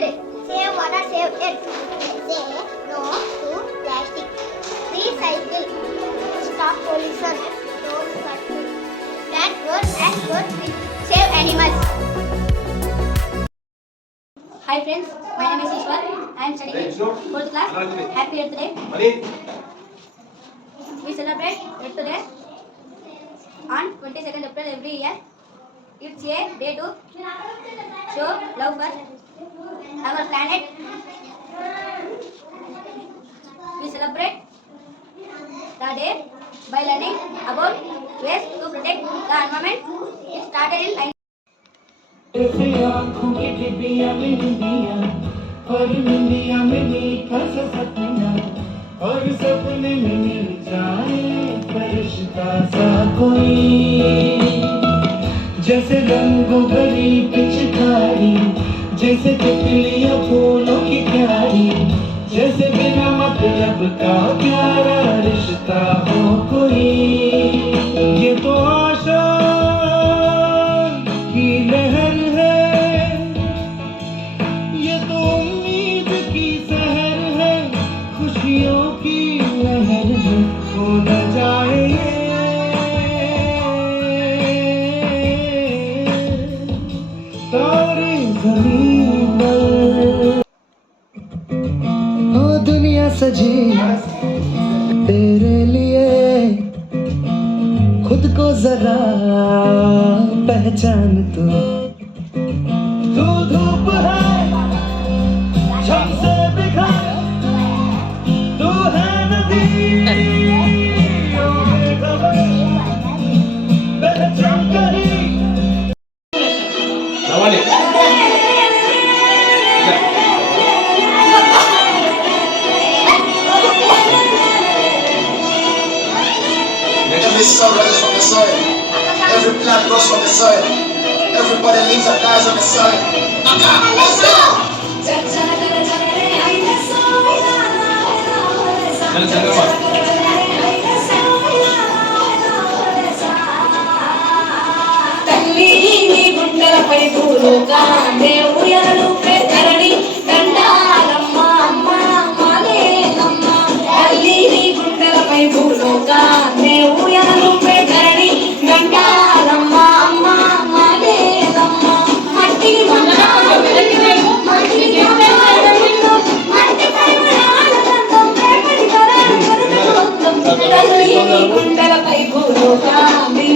birthday. Save water, save earth. Say no to plastic. Recycle. Stop pollution. Don't circle. Plant words and words with. Save animals. Hi friends, my name is Ishwar. I am studying in 4th class. Happy Earth Day. We celebrate Earth Day on 22nd April every year. It's a day to show love for our planet. We celebrate the day by learning about ways to protect the environment. It started in ऐसे आँखों की डिबिया में निंदिया और निंदिया में मीठा सा सपना और सपने में मिल जाए फरिश्ता सा कोई जैसे रंगों भरी पिचकारी जैसे तितलियां फूलों की प्यारी जैसे बिना मतलब का प्यारा रिश्ता हो कोई ये तो आशा की लहर है ये तो उम्मीद की सहर है खुशियों की लहर है हो न जाए तारे ज़मीन पर ओ दुनिया सजी तेरे लिए खुद को जरा पहचान तू धूप है छम से बिखर तू है नदी ओ बेखबर पहचान करी Every soul rises from the soil. Every plant grows from the soil. Everybody lives and dies on the soil. Let's go! తల్లి నీ గుండెలపై భూలోకాన్ని ఉయ్యాలూపే ధరణి దండాలమ్మ అమ్మ అమ్మలేనమ్మ తల్లి నీ గుండెలపై భూలోకాన్ని ఉయ్యాలూపే ధరణి దండాలమ్మ అమ్మ అమ్మలేనమ్మ మట్టి తల్లి నీ గుండెలపై భూలోకాన్ని